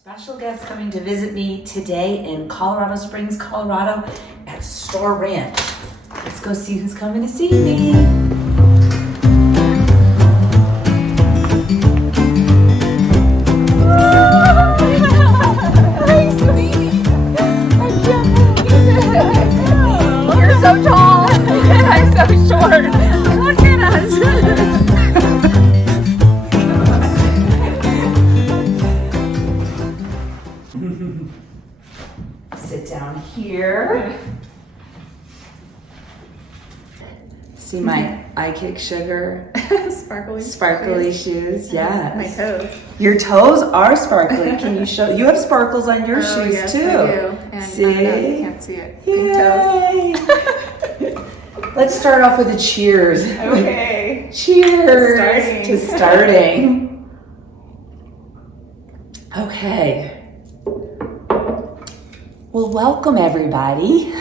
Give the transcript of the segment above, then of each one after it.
Special guest coming to visit me today in Colorado Springs, Colorado at Store Ranch. Let's go see who's coming to see me. Hi, sweetie. I can't believe it. You're so tall and I'm so short. Look at us. Sit down here. See my IKS Sugar Sparkly shoes. Yes. My toes. Your toes are sparkly. Can you show? You have sparkles on your shoes yes, too. I do. And see? I you can't see it. Pink toes. Let's start off with a cheers. Okay. Cheers to starting. Okay. Well, welcome everybody.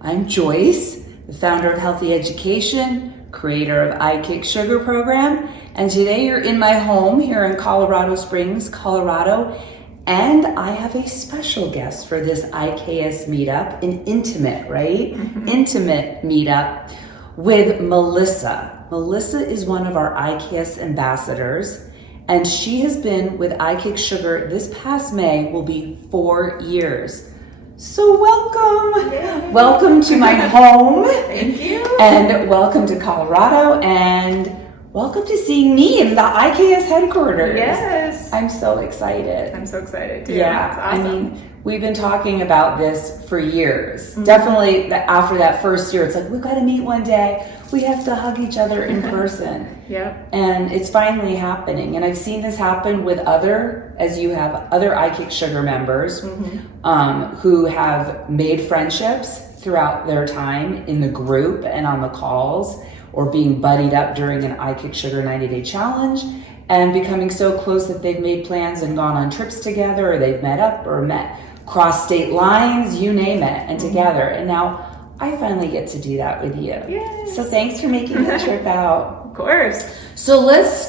I'm Joyce, the founder of Healthy Education, creator of IKS Sugar Program, and today you're in my home here in Colorado Springs, Colorado, and I have a special guest for this IKS meetup, an intimate, right? Mm-hmm. Intimate meetup with Melissa. Melissa is one of our IKS ambassadors, and she has been with IKS Sugar this past May will be 4 years. So welcome. Yay. Welcome to my home. Thank you. And welcome to Colorado, and welcome to seeing me in the IKS headquarters. Yes. I'm so excited. I'm so excited too. Yeah, It's awesome. I mean, we've been talking about this for years. Mm-hmm. Definitely after that first year, it's like, we've got to meet one day. We have to hug each other in person. Yep. And it's finally happening. And I've seen this happen with other IKS Sugar members who have made friendships throughout their time in the group and on the calls, or being buddied up during an IKS Sugar 90-day challenge, and becoming so close that they've made plans and gone on trips together, or they've met up or met cross state lines, you name it, and together. And now I finally get to do that with you. Yes. So thanks for making the trip out. Of course. So let's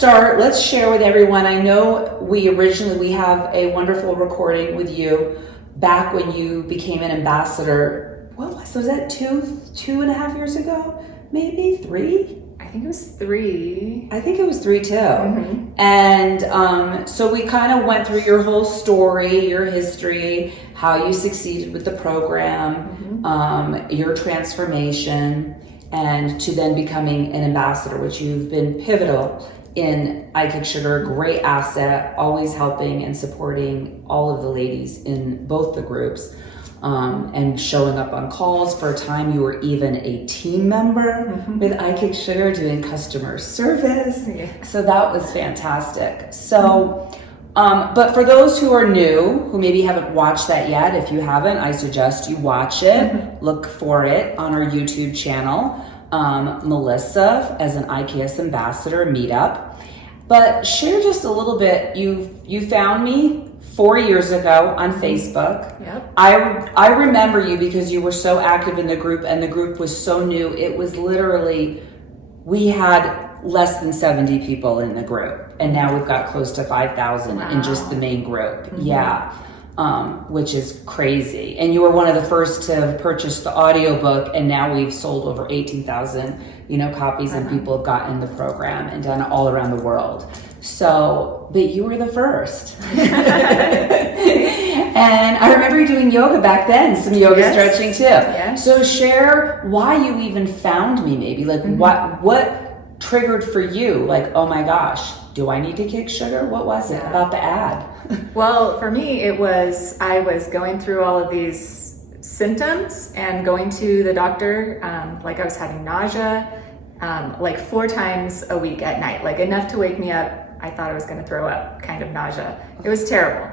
share with everyone. I know we have a wonderful recording with you back when you became an ambassador. What was that, 2.5 years ago? Maybe 3? I think it was 3. I think it was 3 too. Mm-hmm. And so we kind of went through your whole story, your history, how you succeeded with the program, your transformation, and to then becoming an ambassador, which you've been pivotal in IKS Sugar, great asset, always helping and supporting all of the ladies in both the groups. And showing up on calls. For a time, you were even a team member with IKS Sugar doing customer service. Yeah. So that was fantastic. So, but for those who are new, who maybe haven't watched that yet, if you haven't, I suggest you watch it. Look for it on our YouTube channel, Melissa as an IKS Ambassador Meetup. But share just a little bit. You found me 4 years ago on Facebook. Yep. I remember you because you were so active in the group, and the group was so new. It was literally, we had less than 70 people in the group, and now we've got close to 5,000 in just the main group. Yeah. Which is crazy. And you were one of the first to purchase the audiobook, and now we've sold over 18,000, copies, and people have gotten the program and done it all around the world. So, but you were the first. And I remember you doing yoga back then, some yoga stretching too. Yes. So share why you even found me, maybe, like what triggered for you, like, oh my gosh, do I need to kick sugar? What was it about the ad? Well, for me, I was going through all of these symptoms and going to the doctor, like I was having nausea, like 4 times a week at night, like enough to wake me up. I thought I was going to throw up, kind of nausea. It was terrible.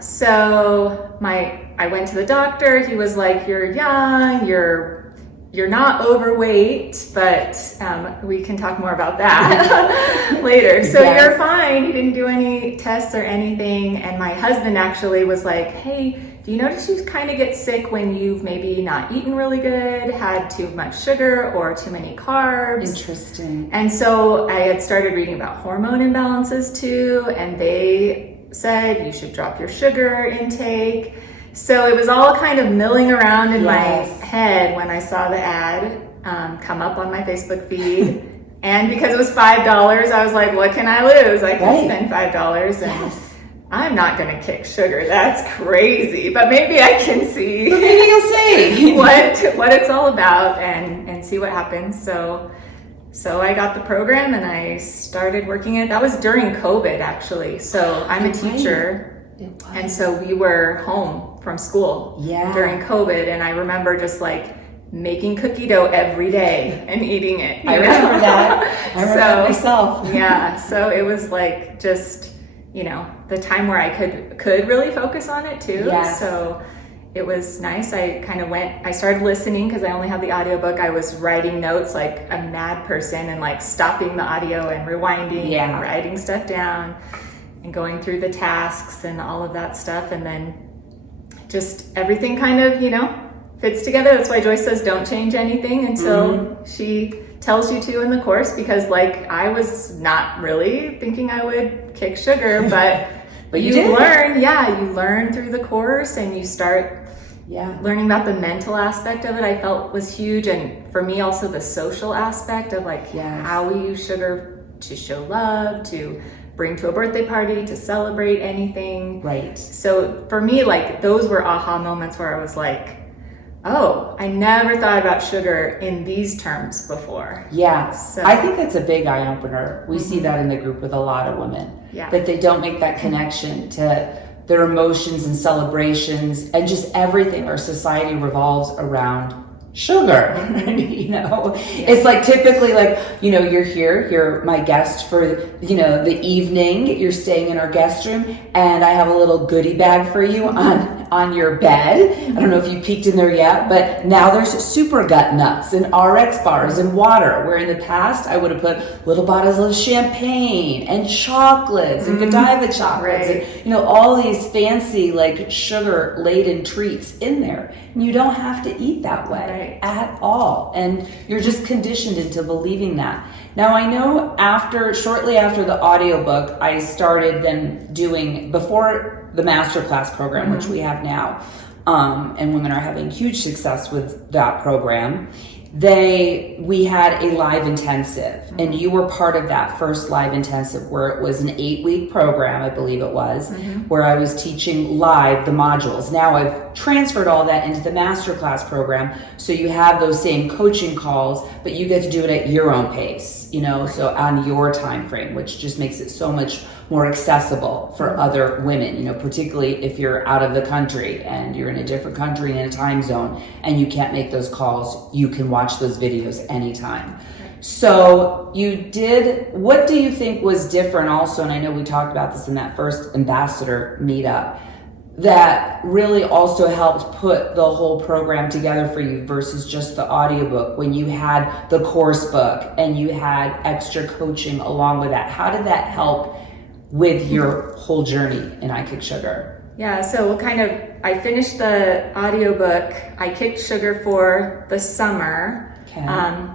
So I went to the doctor. He was like, you're young, you're not overweight, but we can talk more about that later. So You're fine. He didn't do any tests or anything. And my husband actually was like, hey, do you notice you kind of get sick when you've maybe not eaten really good, had too much sugar or too many carbs? Interesting. And so I had started reading about hormone imbalances too, and they said you should drop your sugar intake. So it was all kind of milling around in my head when I saw the ad come up on my Facebook feed. And because it was $5, I was like, what can I lose? I can spend $5 and I'm not going to kick sugar. That's crazy. But maybe I can see, what it's all about and see what happens. So I got the program and I started working it. That was during COVID, actually. So I'm a teacher. And so we were home from school during COVID. And I remember just like making cookie dough every day and eating it. I remember that. I remember myself. Yeah. So it was like just, you know, the time where I could really focus on it too. Yes. So it was nice. I started listening because I only had the audiobook. I was writing notes like a mad person and like stopping the audio and rewinding and writing stuff down and going through the tasks and all of that stuff. And then just everything kind of, you know, fits together. That's why Joyce says don't change anything until she tells you to in the course, because like I was not really thinking I would kick sugar, but you learn, you learn through the course and you start learning about the mental aspect of it. I felt was huge. And for me also the social aspect of like how we use sugar to show love, to bring to a birthday party, to celebrate anything. Right. So for me, like those were aha moments where I was like, oh, I never thought about sugar in these terms before. Yeah, so I think that's a big eye opener. We see that in the group with a lot of women, that they don't make that connection to their emotions and celebrations and just everything. Our society revolves around sugar. You know, it's like typically like, you know, you're my guest for, you know, the evening, you're staying in our guest room and I have a little goodie bag for you on your bed. I don't know if you peeked in there yet, but now there's super gut nuts and RX bars and water, where in the past I would have put little bottles of champagne and chocolates and Godiva chocolates and, you know, all these fancy like sugar laden treats in there. And you don't have to eat that way at all. And you're just conditioned into believing that. Now I know shortly after the audiobook, I started then doing, before the masterclass program, which we have now, and women are having huge success with that program. We had a live intensive, and you were part of that first live intensive where it was an 8-week program, I believe it was, where I was teaching live the modules. Now I've transferred all that into the masterclass program, so you have those same coaching calls, but you get to do it at your own pace, you know, so on your time frame, which just makes it so much more accessible for other women, you know, particularly if you're out of the country and you're in a different country in a time zone and you can't make those calls, you can watch those videos anytime. So what do you think was different also, and I know we talked about this in that first Ambassador Meetup, that really also helped put the whole program together for you versus just the audiobook, when you had the course book and you had extra coaching along with that? How did that help with your whole journey in I Kick Sugar? Yeah, so I finished the audiobook. I kicked sugar for the summer.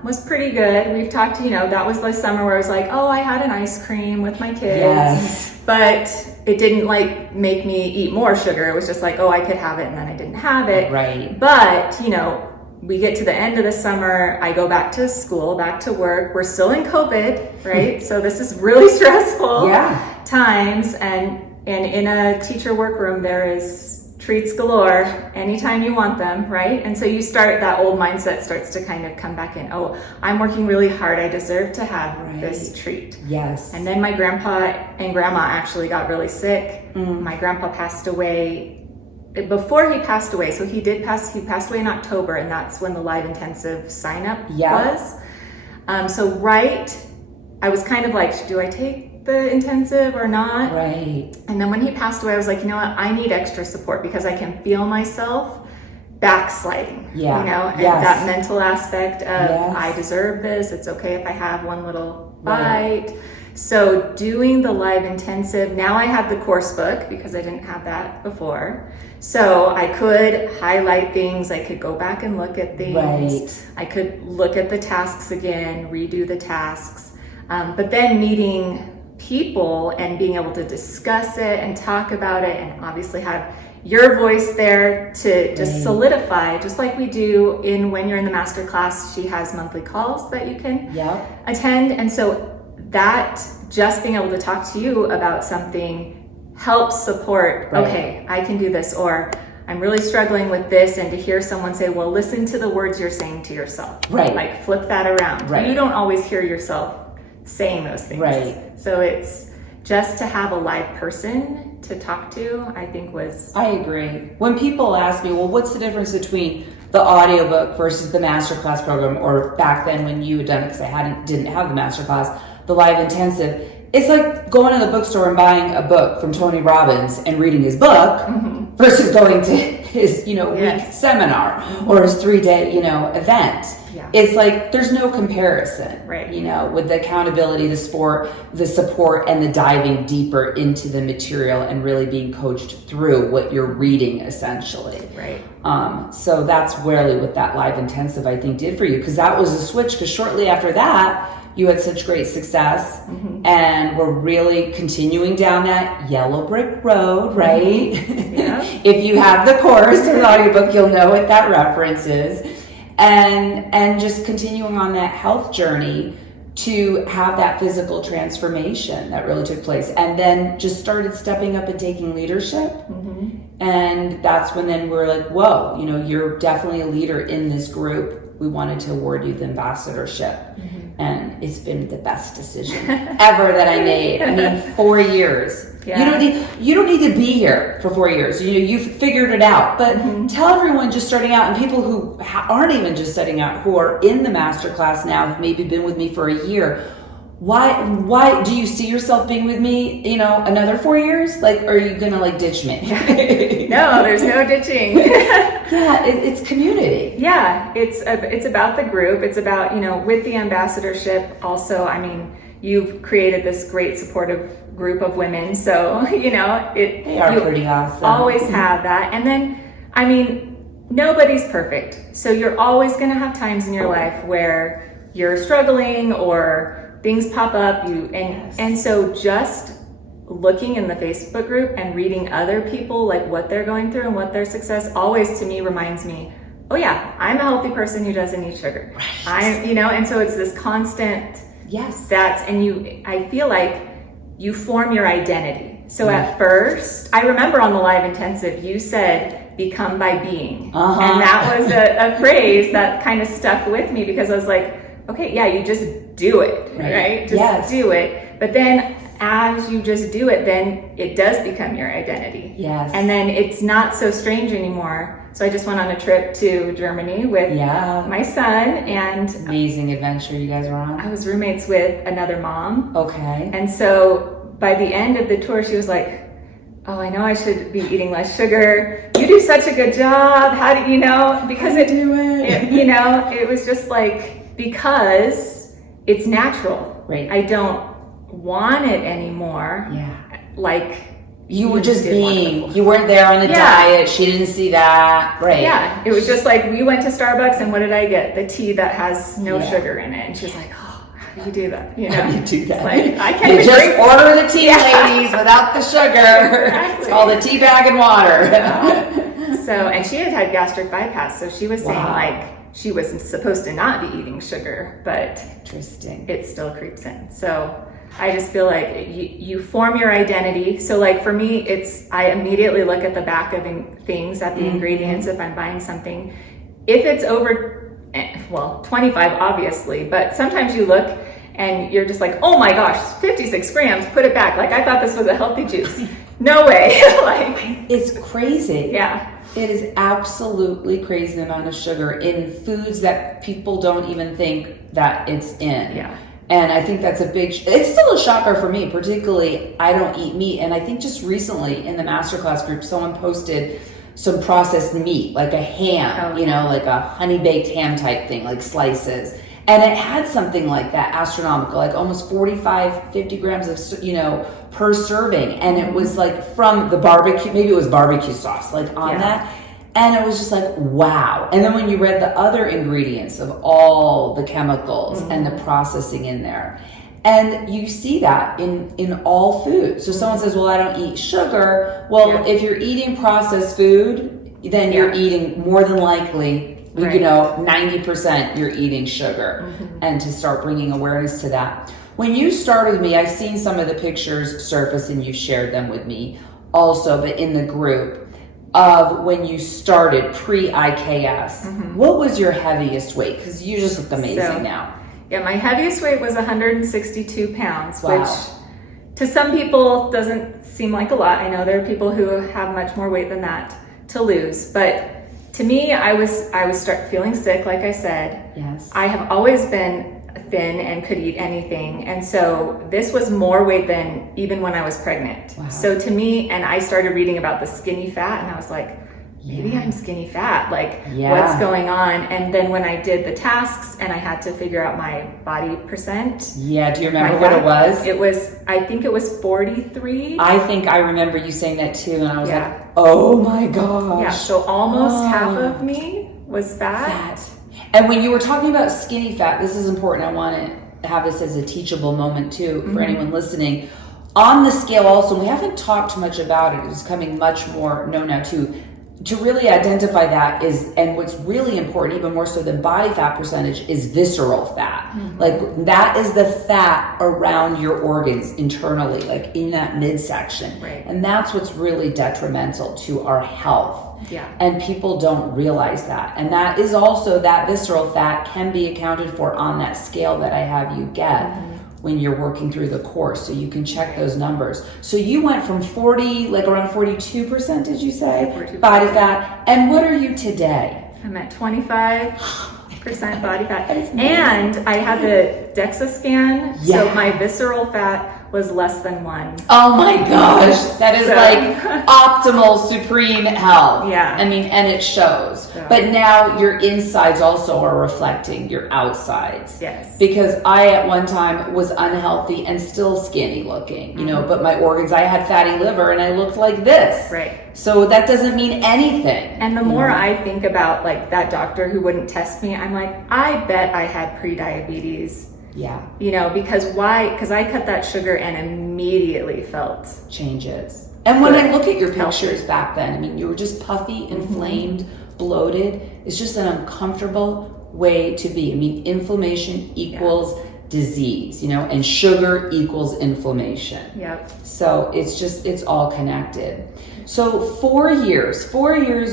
Was pretty good. We've talked, you know, that was the summer where I was like, oh, I had an ice cream with my kids. But it didn't like make me eat more sugar. It was just like, oh, I could have it and then I didn't have it. Right. But, you know, we get to the end of the summer, I go back to school, back to work. We're still in COVID, right? So this is really stressful times. And in a teacher workroom, there is treats galore anytime you want them, right? And so that old mindset starts to kind of come back in. Oh, I'm working really hard. I deserve to have this treat. Yes. And then my grandpa and grandma actually got really sick. My grandpa passed away before he passed away. So he passed away in October, and that's when the live intensive sign up was. I was kind of like, do I take the intensive or not? Right. And then when he passed away, I was like, you know what? I need extra support because I can feel myself backsliding. Yeah. You know, and that mental aspect of I deserve this. It's okay if I have one little bite. So doing the live intensive, now I had the course book because I didn't have that before. So I could highlight things, I could go back and look at things. I could look at the tasks again, redo the tasks. But then meeting people and being able to discuss it and talk about it, and obviously have your voice there to just solidify, just like we do when you're in the master class. She has monthly calls that you can attend. And so that just being able to talk to you about something helps support, okay, I can do this, or I'm really struggling with this, and to hear someone say, well, listen to the words you're saying to yourself. Like flip that around. You don't always hear yourself saying those things. So it's just to have a live person to talk to, I think I agree. When people ask me, well, what's the difference between the audiobook versus the masterclass program, or back then when you had done it, because I didn't have the masterclass, the live intensive, it's like going to the bookstore and buying a book from Tony Robbins and reading his book versus going to his, week seminar or his 3-day, event. It's like there's no comparison, with the accountability, the support, and the diving deeper into the material and really being coached through what you're reading, essentially. So that's really what that live intensive, I think, did for you, because that was a switch. Because shortly after that, you had such great success, and we're really continuing down that yellow brick road, right? If you have the course or the audiobook, you'll know what that reference is. And just continuing on that health journey to have that physical transformation that really took place, and then just started stepping up and taking leadership. And that's when then we're like, whoa, you're definitely a leader in this group. We wanted to award you the ambassadorship. And it's been the best decision ever that I made. I mean, 4 years. You don't need to be here for 4 years. You've figured it out. But tell everyone just starting out, and people who aren't even just starting out, who are in the masterclass now, who've maybe been with me for a year, why do you see yourself being with me, another 4 years? Like, are you gonna ditch me? No, there's no ditching. It's community. It's about the group. It's about, with the ambassadorship also, I mean, you've created this great supportive group of women. So, they are pretty awesome. Always have that. And then, I mean, nobody's perfect. So you're always going to have times in your life where you're struggling or things pop up, and so just looking in the Facebook group and reading other people, like what they're going through and what their success always to me reminds me, oh yeah, I'm a healthy person who doesn't eat sugar. And so it's this constant, I feel like you form your identity. So at first, I remember on the live intensive, you said, become by being. And that was a phrase that kind of stuck with me, because I was like, okay, you just do it, right? Just do it. But then as you just do it, then it does become your identity. And then it's not so strange anymore. So I just went on a trip to Germany with my son, and amazing adventure you guys were on. I was roommates with another mom. Okay. And so by the end of the tour, she was like, oh, I know I should be eating less sugar. You do such a good job. How do you know? Because it was just like, because it's natural. I don't want it anymore. Like you were just being, you weren't there on the diet. She didn't see that. It was just like, we went to Starbucks, and what did I get? The tea that has no sugar in it. And she's like, oh, how do you do that? How do you do that? Like, I can't just drink. Order the tea, ladies, without the sugar. It's called a tea bag and water. So, and she had gastric bypass, so she was saying like, she was supposed to not be eating sugar, but interesting, it still creeps in. So I just feel like you form your identity. So like for me, I immediately look at the back of things, at the ingredients, if I'm buying something. If it's over, 25 obviously, but sometimes you look and you're just like, oh my gosh, 56 grams, put it back. Like I thought this was a healthy juice. No way. Like it's crazy. It is absolutely crazy the amount of sugar in foods that people don't even think that it's in. And I think that's it's still a shocker for me, particularly I don't eat meat. And I think just recently in the masterclass group, someone posted some processed meat, like a ham, like a honey baked ham type thing, like slices. And it had something like that, astronomical, like almost 45, 50 grams of, per serving. And it was like from the barbecue, maybe it was barbecue sauce, like on that. And it was just like, wow. And then when you read the other ingredients of all the chemicals and the processing in there, And you see that in all food. So someone says, well, I don't eat sugar. Well, if you're eating processed food, then you're eating more than likely, 90% you're eating sugar. And to start bringing awareness to that. When you started with me, I've seen some of the pictures surface and you shared them with me also, but in the group of when you started pre-IKS, what was your heaviest weight? Because you just look amazing now. Yeah, my heaviest weight was 162 pounds, which to some people doesn't seem like a lot. I know there are people who have much more weight than that to lose, but to me, I was start feeling sick, like I said. Yes. I have always been thin and could eat anything, and so this was more weight than even when I was pregnant. Wow. So to me, and I started reading about the skinny fat, and I was like, maybe I'm skinny fat, what's going on? And then when I did the tasks and I had to figure out my body percent. Yeah, do you remember what it was? I think it was 43. I think I remember you saying that too, and I was like, oh my gosh. Yeah, so almost half of me was fat. And when you were talking about skinny fat, this is important. I want to have this as a teachable moment too for anyone listening. On the scale also, we haven't talked much about it. It's becoming much more known now too. To really identify that is, and what's really important, even more so than body fat percentage, is visceral fat. Like that is the fat around your organs internally, like in that midsection. Right. And that's what's really detrimental to our health. Yeah. And people don't realize that. And that is also, that visceral fat can be accounted for on that scale that I have you get when you're working through the course, so you can check those numbers. So you went from 40, like around 42%, did you say? 42%. Body fat. And what are you today? I'm at 25% body fat. And I had the DEXA scan, so my visceral fat was less than 1. Oh my gosh, that is like optimal, supreme health. Yeah. I mean, and it shows. Yeah. But now your insides also are reflecting your outsides. Yes. Because I at one time was unhealthy and still skinny looking, you know, but my organs, I had fatty liver and I looked like this. Right. So that doesn't mean anything. And the more I think about like that doctor who wouldn't test me, I'm like, I bet I had pre-diabetes. Yeah. You know, because why? Because I cut that sugar and immediately felt changes. And when I look at your pictures back then, I mean, you were just puffy, inflamed, bloated. It's just an uncomfortable way to be. I mean, inflammation equals disease, you know, and sugar equals inflammation. Yep. So it's all connected. So 4 years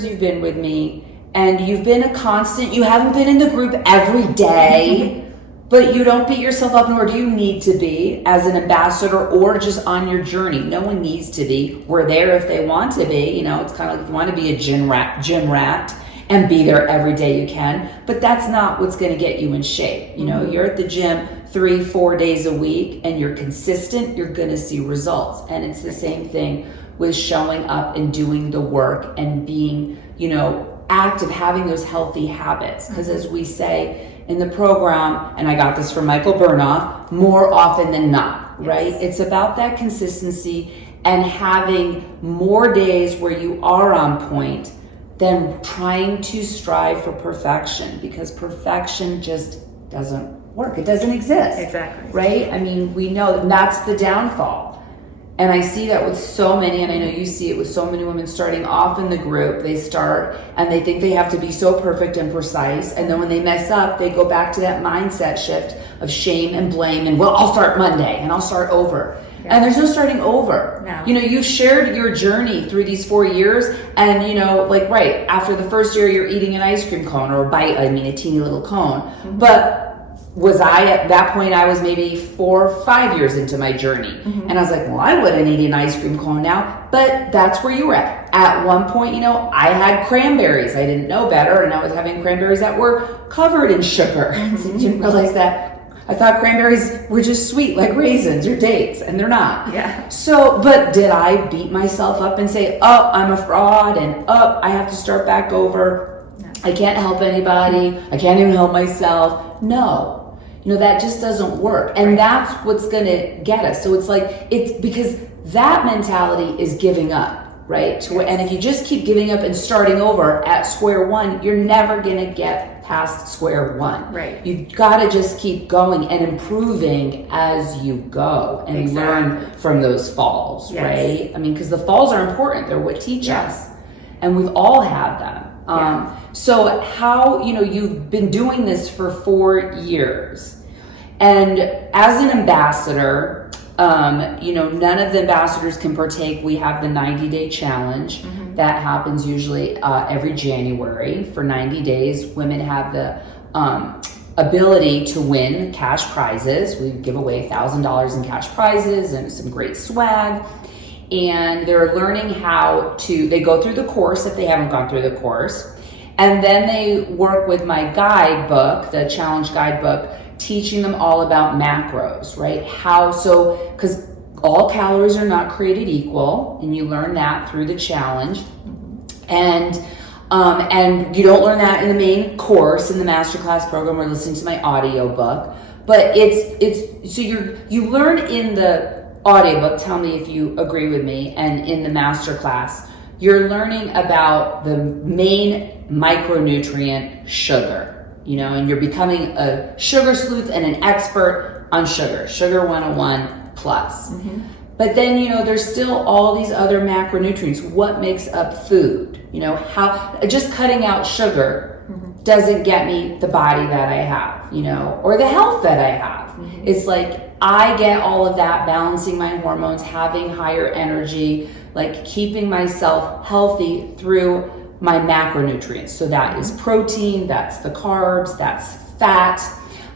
you've been with me, and you've been a constant. You haven't been in the group every day. But you don't beat yourself up, nor do you need to be as an ambassador or just on your journey. No one needs to be. We're there if they want to be. You know, it's kind of like if you want to be a gym rat and be there every day you can. But that's not what's going to get you in shape. You know, you're at the gym 3-4 days a week and you're consistent, you're going to see results. And it's the same thing with showing up and doing the work and being, you know, active, having those healthy habits. Because as we say in the program, and I got this from Michael Burnoff, more often than not, right? It's about that consistency and having more days where you are on point than trying to strive for perfection, because perfection just doesn't work. It doesn't exist. Exactly. Right? I mean, we know that's the downfall. And I see that with so many, and I know you see it with so many women starting off in the group. They start and they think they have to be so perfect and precise. And then when they mess up, they go back to that mindset shift of shame and blame. And well, I'll start Monday and I'll start over. Yeah. And there's no starting over. No. You know, you've shared your journey through these 4 years, and you know, like right after the first year, you're eating an ice cream cone or a bite. I mean, a teeny little cone. But was I at that point? I was maybe 4 or 5 years into my journey, and I was like, well, I wouldn't eat an ice cream cone now. But that's where you were at. At one point, you know, I had cranberries. I didn't know better, and I was having cranberries that were covered in sugar. I didn't realize that. I thought cranberries were just sweet, like raisins or dates, and they're not. Yeah. So, but did I beat myself up and say, oh, I'm a fraud, and oh, I have to start back over? No. I can't help anybody. I can't even help myself. No. You know, that just doesn't work. And that's what's going to get us. So it's like, it's because that mentality is giving up, right? And if you just keep giving up and starting over at square one, you're never going to get past square one. Right. You've got to just keep going and improving as you go and learn from those falls, right? I mean, because the falls are important. They're what teach us, and we've all had them. So how, you've been doing this for 4 years, and as an ambassador, none of the ambassadors can partake. We have the 90-day challenge that happens usually every January for 90 days. Women have the ability to win cash prizes. We give away $1,000 in cash prizes and some great swag. And they're learning they go through the course if they haven't gone through the course. And then they work with my guidebook, the challenge guidebook, teaching them all about macros, right? Because all calories are not created equal, and you learn that through the challenge. And you don't learn that in the main course in the masterclass program or listening to my audiobook. But you learn in the audiobook, tell me if you agree with me, and in the masterclass, you're learning about the main micronutrient sugar, and you're becoming a sugar sleuth and an expert on sugar 101 plus. But then, there's still all these other macronutrients. What makes up food? How just cutting out sugar doesn't get me the body that I have, or the health that I have. It's like I get all of that, balancing my hormones, having higher energy, like keeping myself healthy through my macronutrients. So that is protein, that's the carbs, that's fat,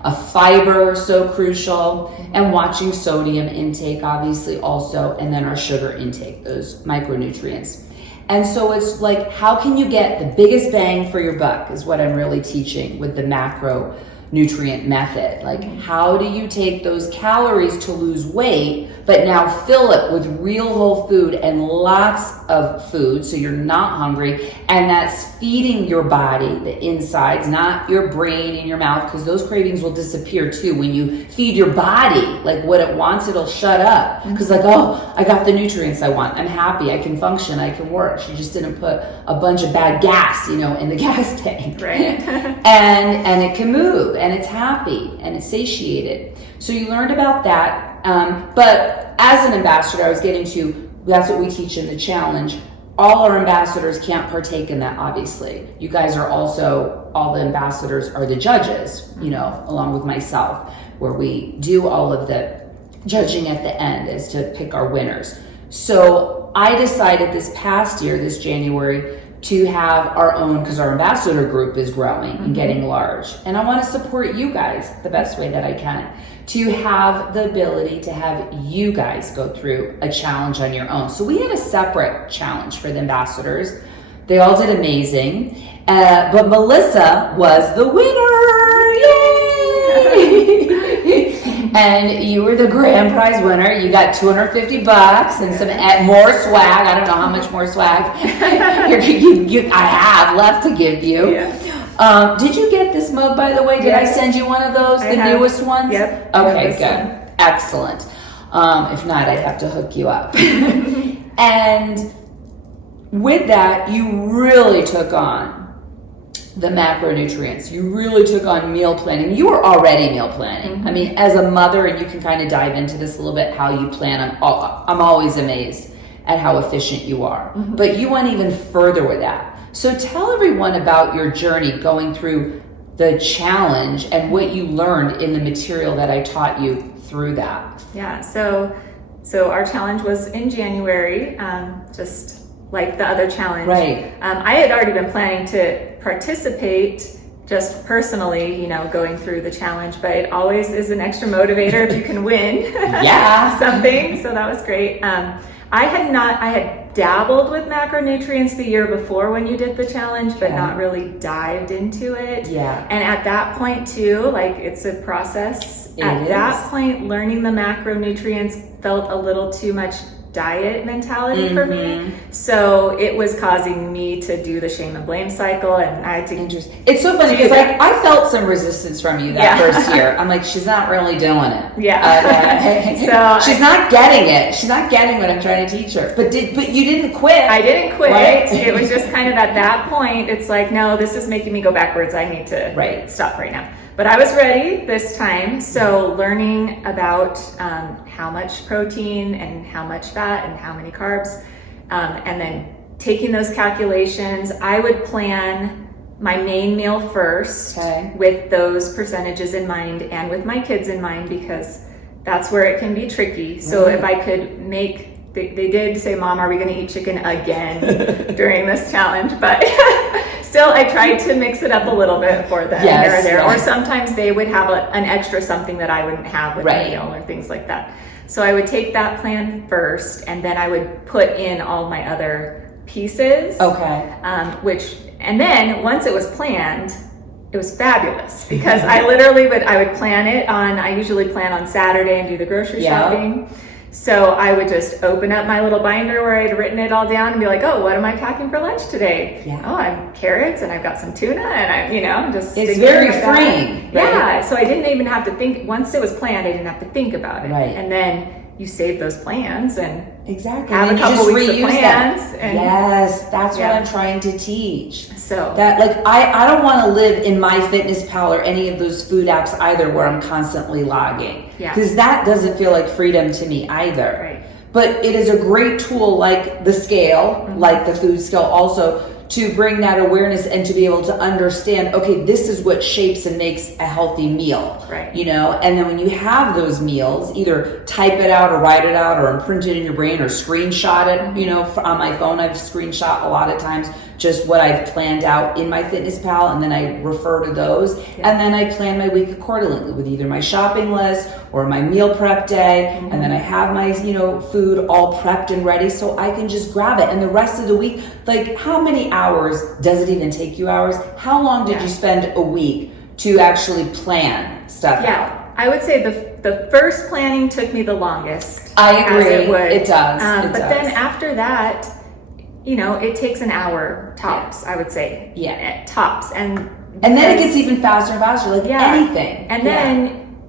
a fiber, so crucial, and watching sodium intake, obviously also, and then our sugar intake, those micronutrients. And so it's like, how can you get the biggest bang for your buck is what I'm really teaching with the macronutrient method. Like, how do you take those calories to lose weight, but now fill it with real whole food and lots of food so you're not hungry, and that's feeding your body, the insides, not your brain and your mouth, because those cravings will disappear too. When you feed your body like what it wants, it'll shut up, because like, oh, I got the nutrients I want, I'm happy, I can function, I can work. She just didn't put a bunch of bad gas, in the gas tank, right? and it can move, and it's happy, and it's satiated. So you learned about that. But as an ambassador, I was getting to, that's what we teach in the challenge. All our ambassadors can't partake in that, obviously. You guys are also, all the ambassadors are the judges, along with myself, where we do all of the judging at the end is to pick our winners. So I decided this past year, this January, to have our own, because our ambassador group is growing and getting large. And I want to support you guys the best way that I can, to have the ability to have you guys go through a challenge on your own. So we had a separate challenge for the ambassadors. They all did amazing. But Melissa was the winner. Yay! And you were the grand prize winner. You got $250 and some more swag. I don't know how much more swag I have left to give you. Yeah. Did you get this mug, by the way? Did I send you one of those, the newest ones? Yep. Okay, good. Excellent. If not, I'd have to hook you up. And with that, you really took on the macronutrients. You really took on meal planning. You were already meal planning. I mean, as a mother, and you can kind of dive into this a little bit, how you plan. I'm always amazed at how efficient you are. But you went even further with that. So tell everyone about your journey going through the challenge and what you learned in the material that I taught you through that. Yeah, so our challenge was in January, just like the other challenge. Right. I had already been planning to participate just personally, going through the challenge, but it always is an extra motivator if you can win something. So that was great. I had dabbled with macronutrients the year before when you did the challenge, but not really dived into it. Yeah. And at that point too, like, it's a process. At that point, learning the macronutrients felt a little too much diet mentality for me. So it was causing me to do the shame and blame cycle, and I had to. It's so funny because I felt some resistance from you that first year. I'm like, she's not really doing it. So she's not getting it. She's not getting what I'm trying to teach her. But you didn't quit. I didn't quit. Right? It was just kind of at that point, it's like, no, this is making me go backwards. I need to stop right now. But I was ready this time. So learning about how much protein and how much fat and how many carbs, and then taking those calculations. I would plan my main meal first with those percentages in mind and with my kids in mind, because that's where it can be tricky. So if I could make, they did say, Mom, are we going to eat chicken again during this challenge? But still, I tried to mix it up a little bit for them here or there. Or sometimes they would have an extra something that I wouldn't have with the meal or things like that. So I would take that plan first, and then I would put in all my other pieces. And then once it was planned, it was fabulous, because I would plan it on, I usually plan on Saturday and do the grocery shopping. So I would just open up my little binder where I'd written it all down and be like, oh, what am I packing for lunch today? Oh, I'm carrots, and I've got some tuna, and I'm just. It's very freeing. So I didn't even have to think. Once it was planned, I didn't have to think about it. And then you save those plans and have a couple weeks of plans. And that's what I'm trying to teach. So that, like, I don't want to live in MyFitnessPal or any of those food apps either, where I'm constantly logging, because that doesn't feel like freedom to me either. But it is a great tool, like the scale, like the food scale, also to bring that awareness and to be able to understand, okay, this is what shapes and makes a healthy meal, and then when you have those meals, either type it out or write it out or imprint it in your brain or screenshot it. On my phone, I've screenshot a lot of times just what I've planned out in MyFitnessPal, and then I refer to those, and then I plan my week accordingly with either my shopping list or my meal prep day, and then I have my food all prepped and ready, so I can just grab it. And the rest of the week, like, how many hours does it even take you? How long did you spend a week to actually plan stuff out? I would say the first planning took me the longest. I agree. It does. But then after that, it takes an hour tops, I would say. Tops. And then it gets even faster and faster, like anything.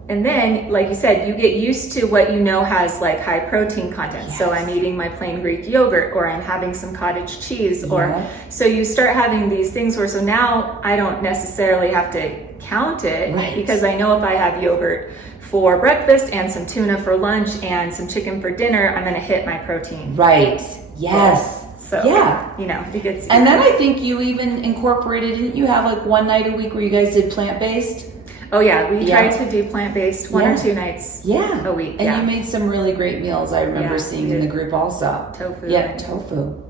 And then, like you said, you get used to what has like high protein content. So I'm eating my plain Greek yogurt, or I'm having some cottage cheese, or so you start having these things so now I don't necessarily have to count it, because I know if I have yogurt for breakfast and some tuna for lunch and some chicken for dinner, I'm going to hit my protein. So, it gets. And then I think you even incorporated, didn't you have like one night a week where you guys did plant-based? Oh yeah, we tried to do plant-based one or two nights a week. And you made some really great meals, I remember seeing in the group also. Tofu. Tofu.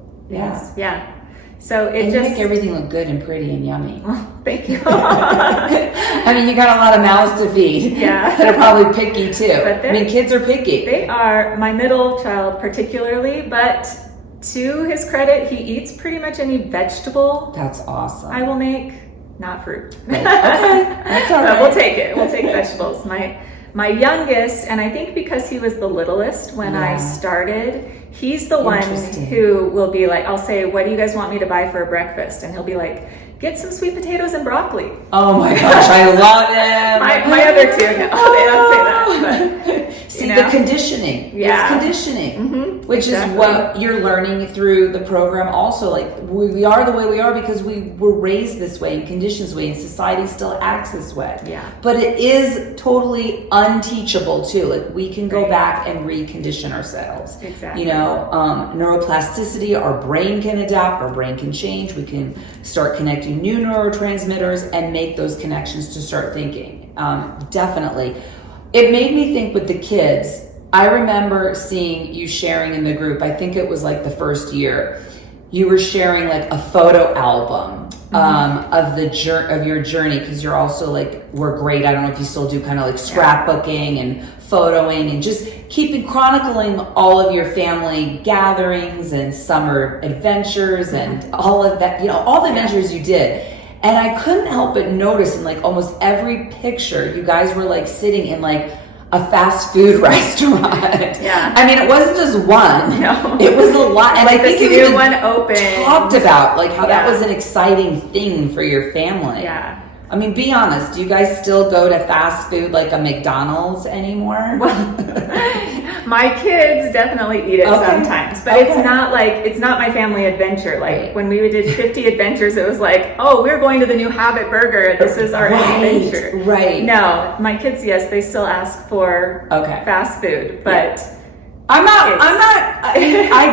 So you make everything look good and pretty and yummy. Well, thank you. I mean, you got a lot of mouths to feed. That are probably picky too. But kids are picky. They are, my middle child particularly, but to his credit, he eats pretty much any vegetable. That's awesome. I will make, not fruit. Okay, that's all right. But we'll take it. We'll take vegetables. My youngest, and I think because he was the littlest when I started, he's the one who will be like, I'll say, what do you guys want me to buy for breakfast? And he'll be like, get some sweet potatoes and broccoli. Oh my gosh, I love them. My other two, no, they don't say that. But, see, the conditioning. It's conditioning, which is what you're learning through the program also. Like, we are the way we are because we were raised this way and conditioned this way, and society still acts this way. But it is totally unteachable too. Like, we can go back and recondition ourselves. Neuroplasticity, our brain can adapt, our brain can change. We can start connecting new neurotransmitters and make those connections to start thinking. Definitely. It made me think with the kids. I remember seeing you sharing in the group, I think it was like the first year, you were sharing like a photo album of your journey, because you're also like, we're great. I don't know if you still do kind of like scrapbooking and photoing and just chronicling all of your family gatherings and summer adventures and all of that, all the adventures you did. And I couldn't help but notice in like almost every picture, you guys were like sitting in like a fast food restaurant. Yeah. I mean, it wasn't just one. No. It was a lot. And I think the new one opened. Talked about like how that was an exciting thing for your family. Yeah. I mean, be honest. Do you guys still go to fast food like a McDonald's anymore? Well, my kids definitely eat it sometimes, but it's not my family adventure. Like when we did 50 adventures, it was like, oh, we're going to the new Habit Burger. This is our adventure. Right. No, my kids, yes, they still ask for fast food, but I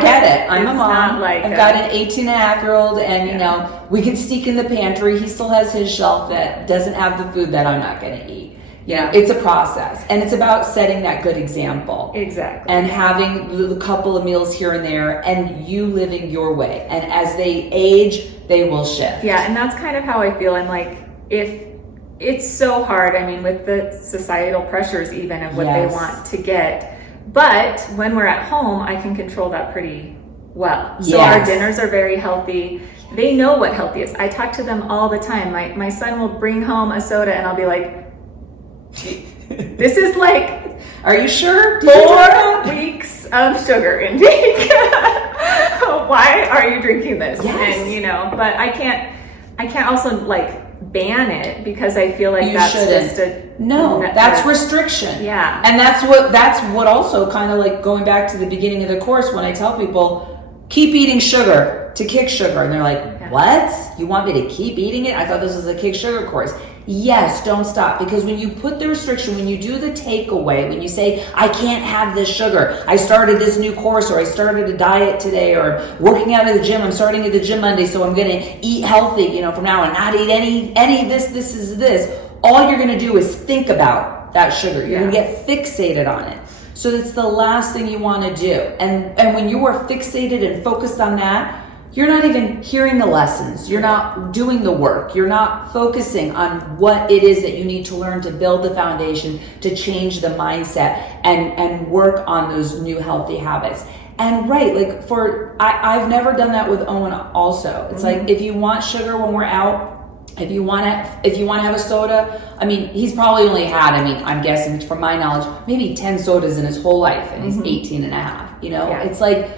get it. I'm a mom. I've got an 18-and-a-half-year-old, and you know, we can sneak in the pantry. He still has his shelf that doesn't have the food that I'm not going to eat. You know, it's a process, and it's about setting that good example. Exactly. And having a couple of meals here and there, and you living your way. And as they age, they will shift. Yeah, and that's kind of how I feel. I'm like, if it's so hard, I mean, with the societal pressures even of what they want to get. But when we're at home, I can control that pretty well. So our dinners are very healthy. They know what healthy is. I talk to them all the time. My son will bring home a soda, and I'll be like, this is like, are you sure? 4 weeks of sugar intake. Why are you drinking this? Yes. And you know, but I can't also like ban it because I feel like that's just that's restriction. Yeah. And that's what also kind of like going back to the beginning of the course when I tell people keep eating sugar to kick sugar, and they're like, what? You want me to keep eating it? I thought this was a kick sugar course. Yes, don't stop, because when you put the restriction, when you do the takeaway, when you say, I can't have this sugar, I started this new course, or I started a diet today, or working out at the gym, I'm starting at the gym Monday, so I'm going to eat healthy, you know, from now on, not eat any this, all you're going to do is think about that sugar. You're going to get fixated on it. So that's the last thing you want to do. And when you are fixated and focused on that, you're not even hearing the lessons. You're not doing the work. You're not focusing on what it is that you need to learn to build the foundation, to change the mindset and work on those new healthy habits. And like I've never done that with Owen also. It's like, if you want sugar when we're out, if you want to have a soda, I mean, he's probably only had, I'm guessing from my knowledge, maybe 10 sodas in his whole life, and he's 18 and a half, you know? It's like,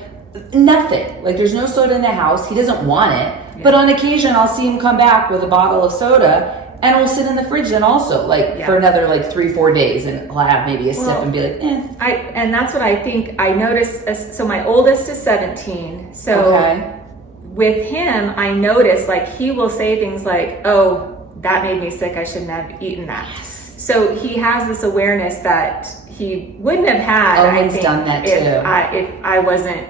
nothing. Like there's no soda in the house. He doesn't want it. But on occasion I'll see him come back with a bottle of soda, and it'll sit in the fridge then also for another 3-4 days, and he'll have maybe a sip and be like, and that's what I think I noticed. So my oldest is 17. So with him, I noticed he will say things like, oh, that made me sick. I shouldn't have eaten that. So he has this awareness that he wouldn't have had. Owen's done that too. If I wasn't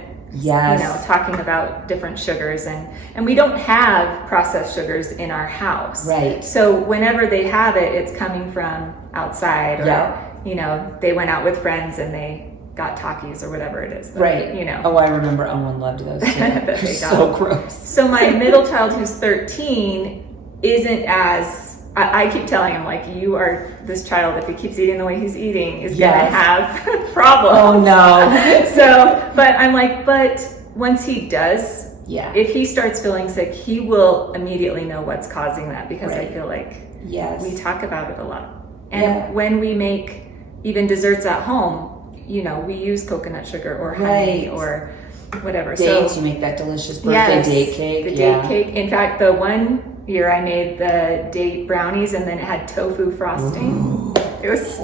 talking about different sugars, and we don't have processed sugars in our house. Right. So whenever they have it, it's coming from outside, or they went out with friends and they got Takis or whatever it is. Right. Oh, I remember Owen loved those too. They're so gross. So my middle child, who's 13, isn't as. I keep telling him, you are this child, if he keeps eating the way he's eating, is going to have problems. Oh, no. So, but I'm but once he does, if he starts feeling sick, he will immediately know what's causing that, because I feel like we talk about it a lot. And when we make even desserts at home, we use coconut sugar or honey or whatever. Dates, you make that delicious birthday date cake. The date cake. In fact, the one year I made the date brownies, and then it had tofu frosting. Ooh. It was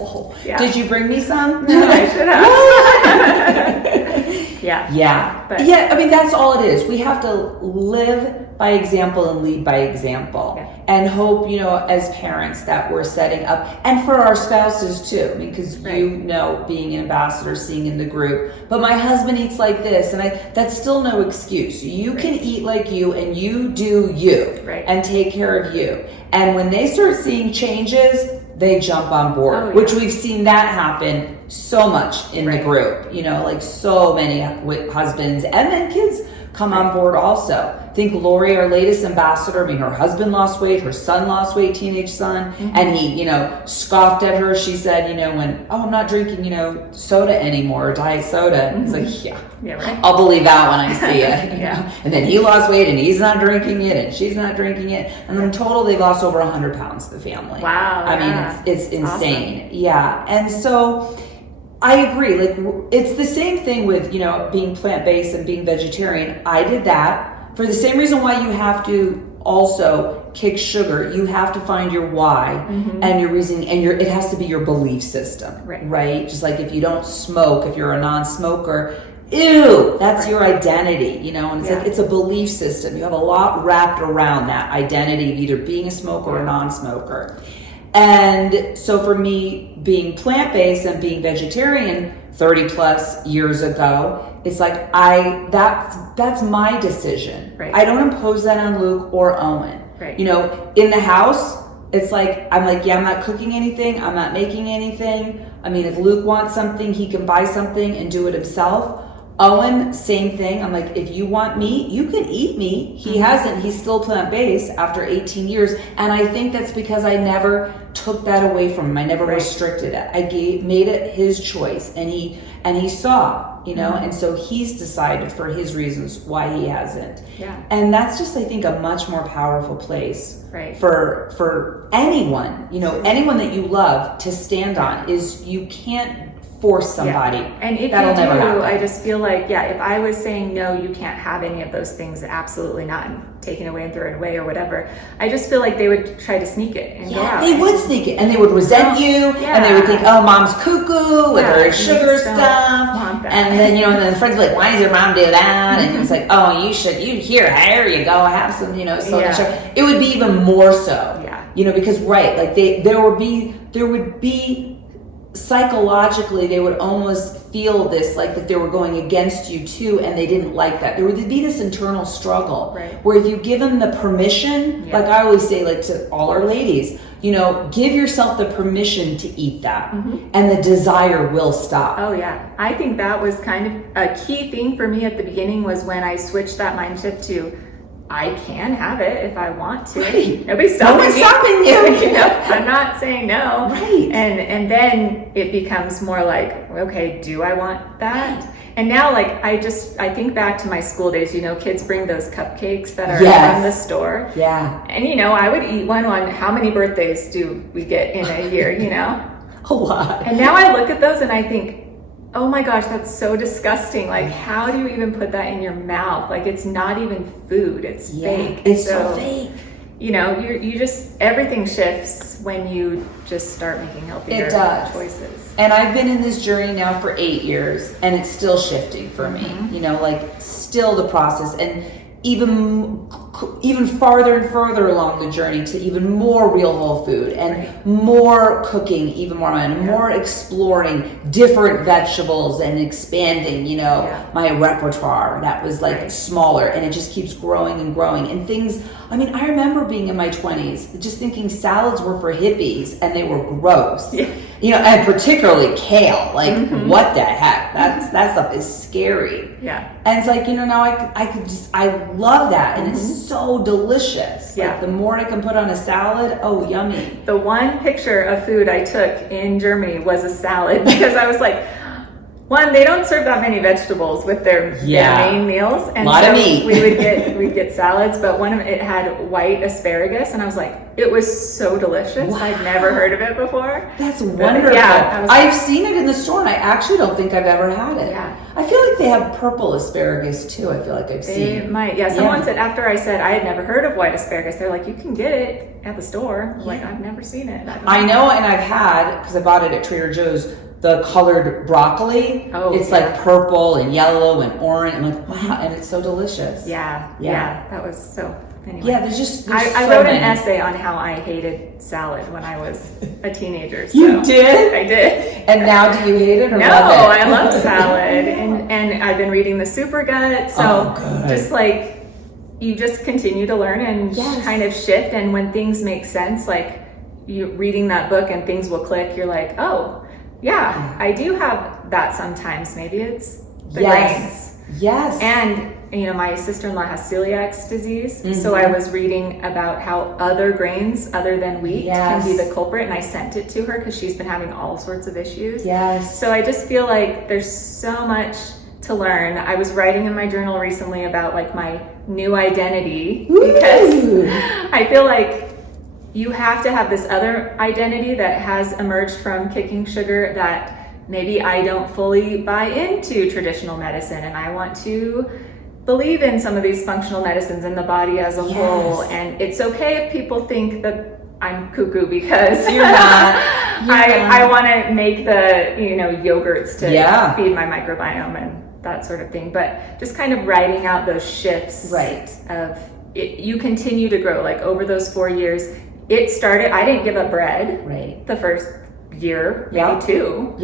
Did you bring me some? No, I should have. But that's all it is. We have to live by example and lead by example, and hope as parents that we're setting up, and for our spouses too, because being an ambassador, seeing in the group, but my husband eats like this, and that's still no excuse. You can eat like you, and you do you, and take care of you. And when they start seeing changes, they jump on board, which we've seen that happen so much in the group, so many husbands and then kids come on board also. Think Lori, our latest ambassador, I mean, her husband lost weight, her son lost weight, teenage son, and he, you know, scoffed at her. She said, you know, I'm not drinking, you know, soda anymore, diet soda. And he's like, yeah, right. I'll believe that when I see it. You know? And then he lost weight and he's not drinking it and she's not drinking it. And in total, they've lost over 100 pounds, the family. Wow. I mean, it's insane. Awesome. Yeah. And so I agree. Like, it's the same thing with, you know, being plant-based and being vegetarian. I did that. For the same reason why you have to also kick sugar, you have to find your why and your reason, and it has to be your belief system, right? Just like if you don't smoke, if you're a non-smoker, ew, that's your identity, you know, and it's like, it's a belief system. You have a lot wrapped around that identity of either being a smoker or a non-smoker. And so for me, being plant-based and being vegetarian 30 plus years ago, it's like that's my decision. Right. I don't impose that on Luke or Owen. Right. You know, in the house, it's like I'm not cooking anything, I'm not making anything. I mean, if Luke wants something, he can buy something and do it himself. Owen, same thing. I'm like, if you want meat, you can eat meat. He hasn't. He's still plant-based after 18 years. And I think that's because I never took that away from him. I never restricted it. I made it his choice. And he saw, you know, and so he's decided for his reasons why he hasn't. Yeah. And that's just, I think, a much more powerful place for anyone, you know, anyone that you love to stand on. Is you can't force somebody. And if that'll you do, never happen. I just feel like, if I was saying, no, you can't have any of those things, absolutely not, and taking away and throwing away or whatever, I just feel like they would try to sneak it and go out. They would sneak it, and they would resent you, and they would think, oh, mom's cuckoo with her sugar stuff. And then, you know, and then the friends would be like, why does your mom do that? And it's like, oh, here you go, have some, you know, sugar. It would be even more so. You know, because like there would be psychologically, they would almost feel this, like that they were going against you too, and they didn't like that. There would be this internal struggle where if you give them the permission, like I always say, like to all our ladies, you know, give yourself the permission to eat that, and the desire will stop. Oh yeah, I think that was kind of a key thing for me at the beginning, was when I switched that mind shift to, I can have it if I want to. Nobody's stopping you. You know, I'm not saying no. And then it becomes more like, okay, do I want that? And now, like, I think back to my school days. You know, kids bring those cupcakes that are from the store. And you know, I would eat one on how many birthdays do we get in a year? You know, a lot. And now I look at those and I think, oh my gosh, that's so disgusting. Like, how do you even put that in your mouth? Like, it's not even food, it's fake. It's so fake. You know, you just, everything shifts when you just start making healthier choices. And I've been in this journey now for 8 years, and it's still shifting for me. You know, like, still the process, and even farther and further along the journey to even more real whole food, and more cooking, even more, and more exploring different vegetables and expanding, you know, my repertoire that was like smaller, and it just keeps growing and growing. And things, I mean, I remember being in my 20s just thinking salads were for hippies and they were gross. You know, and particularly kale. Like, what the heck? That stuff is scary. And it's like, you know, now I love that, and it's so delicious. Like, the more I can put on a salad, oh, yummy. The one picture of food I took in Germany was a salad, because I was like, one, they don't serve that many vegetables with their main meals, and lot of meat. we'd get salads, but one of it had white asparagus, and I was like, it was so delicious. I'd never heard of it before. That's wonderful. I've seen it in the store, and I actually don't think I've ever had it. I feel like they have purple asparagus too. I feel like I've seen. They might. Someone said, after I said I had never heard of white asparagus, they're like, you can get it at the store. I'm like, I've never seen it. I know, and I've had, because I bought it at Trader Joe's, the colored broccoli. It's like purple and yellow and orange. I'm like, wow, and it's so delicious. That was so. Anyway, there's I wrote an essay on how I hated salad when I was a teenager. So you did? I did. And now do you hate it or no, love it? I love salad. And I've been reading the Super Gut. So just like, you just continue to learn and kind of shift. And when things make sense, like you reading that book and things will click, you're like, oh, I do have that sometimes. Maybe it's the grains. Yes. And my sister-in-law has celiac disease. So I was reading about how other grains other than wheat can be the culprit, and I sent it to her because she's been having all sorts of issues. Yes. So I just feel like there's so much to learn. I was writing in my journal recently about like my new identity because I feel like you have to have this other identity that has emerged from kicking sugar that maybe I don't fully buy into traditional medicine, and I want to believe in some of these functional medicines and the body as a whole. And it's okay if people think that I'm cuckoo because you're not. I want to make the yogurts to feed my microbiome and that sort of thing. But just kind of writing out those shifts of it, you continue to grow. Like over those 4 years, it started. I didn't give up bread the first year, maybe 2.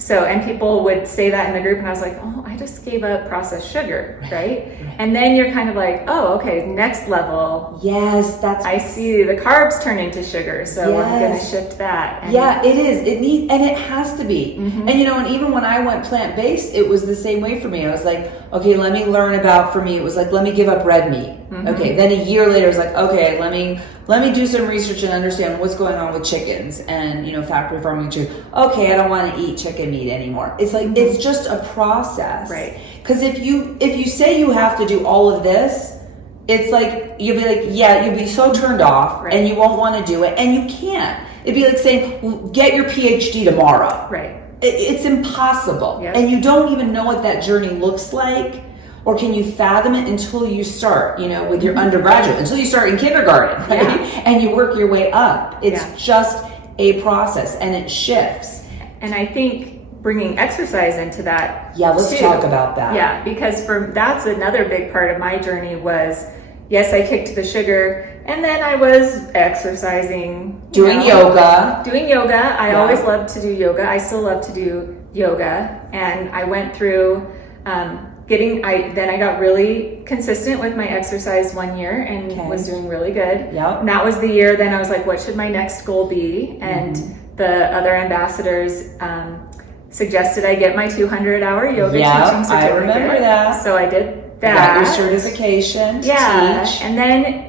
So, and people would say that in the group, and I was like, oh, I just gave up processed sugar, right? And then you're kind of like, oh, okay, next level. Yes, I see the carbs turn into sugar, so I'm going to shift that. And it is. It needs, and it has to be. And and even when I went plant-based, it was the same way for me. I was like, okay, let me learn about. For me, it was like, let me give up red meat. Okay, then a year later, I was like, okay, let me do some research and understand what's going on with chickens and factory farming chicken. Okay, I don't want to eat chicken meat anymore. It's like it's just a process, right? Because if you say you have to do all of this, it's like you'll be like, you'll be so turned off, and you won't want to do it, and you can't. It'd be like saying, well, get your PhD tomorrow, right? It's impossible, and you don't even know what that journey looks like. Or can you fathom it until you start, with your undergraduate, until you start in kindergarten, right? And you work your way up. It's just a process, and it shifts. And I think bringing exercise into that. Yeah, let's talk about that. Yeah, because that's another big part of my journey was, yes, I kicked the sugar, and then I was exercising. Doing yoga. I always loved to do yoga. I still love to do yoga. And I went through... then I got really consistent with my exercise 1 year and was doing really good. And that was the year then I was like, what should my next goal be? And the other ambassadors suggested I get my 200-hour yoga teaching certificate. I remember that. So I did that. Got your certification to teach. And then,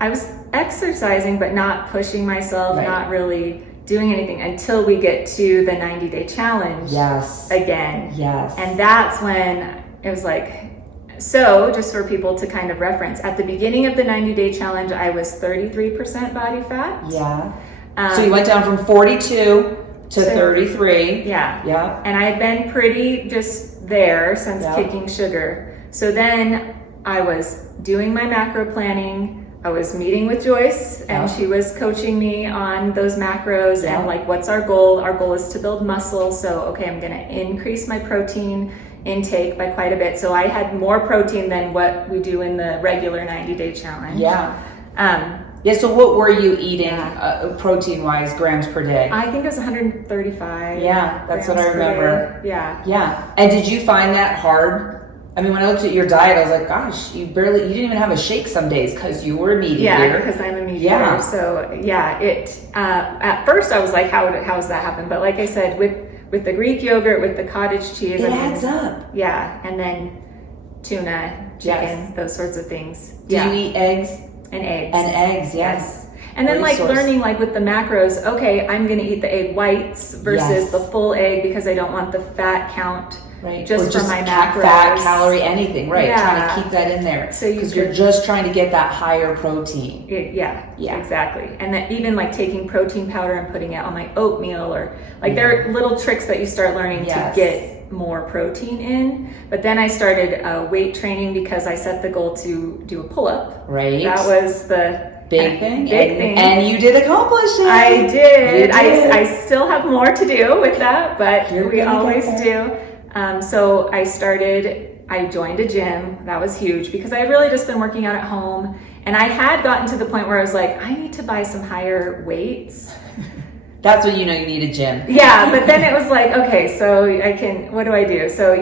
I was exercising but not pushing myself, not really doing anything until we get to the 90-day challenge again. And that's when it was like, so just for people to kind of reference, at the beginning of the 90-day challenge, I was 33% body fat. So you went down from 42 to 33. And I've been pretty just there since kicking sugar. So then I was doing my macro planning. I was meeting with Joyce, and she was coaching me on those macros and like, what's our goal? Our goal is to build muscle. So, okay, I'm going to increase my protein intake by quite a bit. So I had more protein than what we do in the regular 90-day challenge. So what were you eating protein-wise, grams per day? I think it was 135. That's what I remember. Yeah. And did you find that hard? I mean, when I looked at your diet, I was like, gosh, you didn't even have a shake some days because you were a meat eater. Yeah, because I'm a meat eater. So at first I was like, how does that happen? But like I said, with the Greek yogurt, with the cottage cheese. It adds up. Yeah, and then tuna, chicken, those sorts of things. Did you eat eggs? And eggs. And eggs, yes. And then learning with the macros, okay, I'm going to eat the egg whites versus the full egg because I don't want the fat count. Just for my macros. Fat, calorie, anything, trying to keep that in there. So you're just trying to get that higher protein. Exactly. And then even taking protein powder and putting it on my oatmeal, or there are little tricks that you start learning to get more protein in. But then I started weight training because I set the goal to do a pull-up. That was the big thing. And you did accomplish it. I did. I still have more to do with that, but we always do. So I joined a gym. That was huge because I had really just been working out at home, and I had gotten to the point where I was like, I need to buy some higher weights. That's when you need a gym. But then it was like, okay, so what do I do? So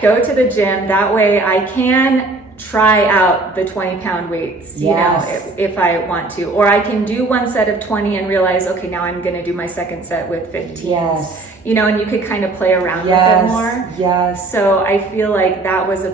go to the gym. That way I can try out the 20-pound weights, you know, if I want to. Or I can do one set of 20 and realize, okay, now I'm going to do my second set with 15. Yes. You know, and you could kind of play around with it more. Yes. So I feel like that was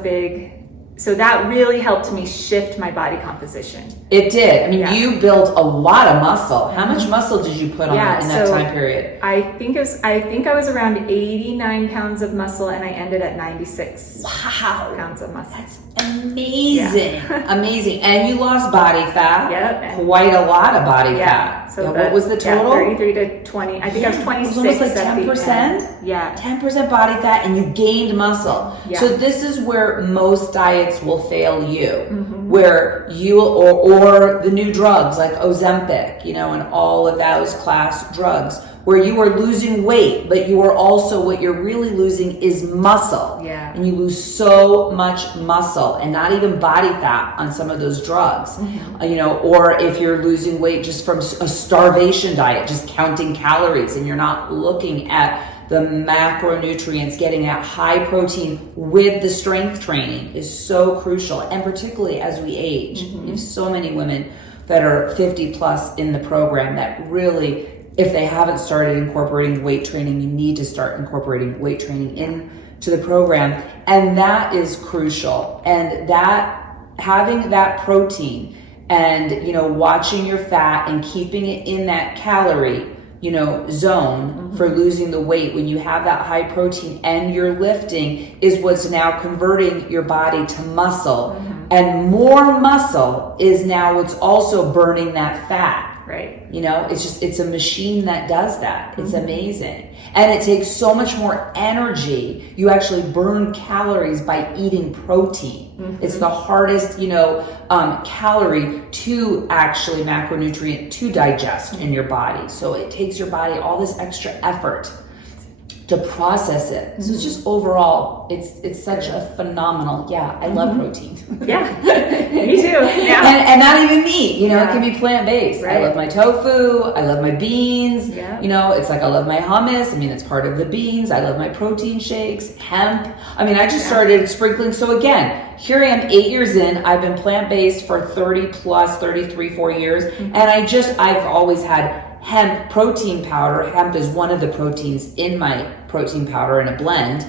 so that really helped me shift my body composition. It did. I mean, you built a lot of muscle. How much muscle did you put on in that time period? I think I was around 89 pounds of muscle, and I ended at 96 pounds of muscle. That's amazing. Amazing. And you lost body fat. Yep. Quite a lot of body fat. So what was the total? 33 to 20. I think I was 26. It was almost like 10%. Yeah. 10% body fat, and you gained muscle. Yeah. So this is where most diets will fail you, where you or the new drugs like Ozempic, you know, and all of those class drugs, where you are losing weight, but you are also, what you're really losing is muscle. Yeah. And you lose so much muscle and not even body fat on some of those drugs. You know, or if you're losing weight just from a starvation diet, just counting calories, and you're not looking at the macronutrients, getting that high protein with the strength training is so crucial. And particularly as we age, you have so many women that are 50 plus in the program that really, if they haven't started incorporating weight training, you need to start incorporating weight training into the program. And that is crucial. And that having that protein and, you know, watching your fat and keeping it in that calorie, you know, zone for losing the weight when you have that high protein and you're lifting is what's now converting your body to muscle. And more muscle is now what's also burning that fat. Right. You know, it's a machine that does that. It's amazing. And it takes so much more energy. You actually burn calories by eating protein. It's the hardest, you know, calorie to actually macronutrient to digest in your body. So it takes your body all this extra effort to process it. So it's just overall, it's such a phenomenal, I love protein. Yeah, me too. Yeah. And not even meat, you know, it can be plant-based. Right. I love my tofu, I love my beans, you know, it's like I love my hummus. I mean, it's part of the beans. I love my protein shakes, hemp. I mean, I just started sprinkling. So again, here I am 8 years in, I've been plant-based for 30 plus, 33, 4 years. And I've always had hemp protein powder. Hemp is one of the proteins in my protein powder in a blend.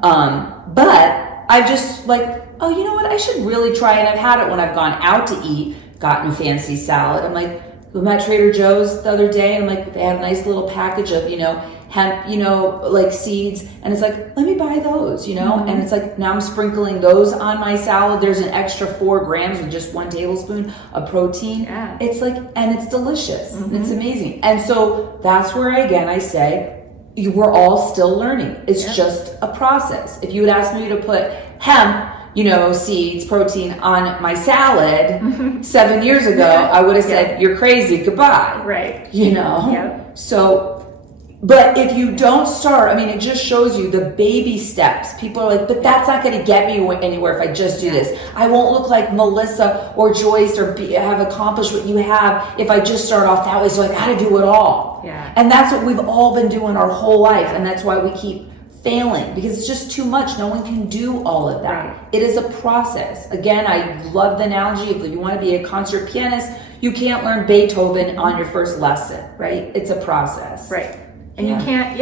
But I've just like, oh, you know what? I should really try. And I've had it when I've gone out to eat, gotten a fancy salad. I'm like, I'm at Trader Joe's the other day, and I'm like, they had a nice little package of, you know, hemp, you know, like seeds. And it's like, let me buy those, you know? And it's like, now I'm sprinkling those on my salad. There's an extra 4 grams with just 1 tablespoon of protein. Yeah. It's like, and it's delicious. It's amazing. And so that's where, again, I say, we're all still learning. It's just a process. If you would ask me to put hemp, you know, seeds, protein on my salad 7 years ago, I would have said, you're crazy, goodbye. Right. You know? Yep. So, but if you don't start, I mean, it just shows you the baby steps. People are like, but that's not going to get me anywhere if I just do this. I won't look like Melissa or Joyce or have accomplished what you have if I just start off that way. So I got to do it all. Yeah. And that's what we've all been doing our whole life. And that's why we keep failing, because it's just too much. No one can do all of that. Right. It is a process. Again, I love the analogy of if you want to be a concert pianist, you can't learn Beethoven on your first lesson, right? It's a process. Right. And you can't,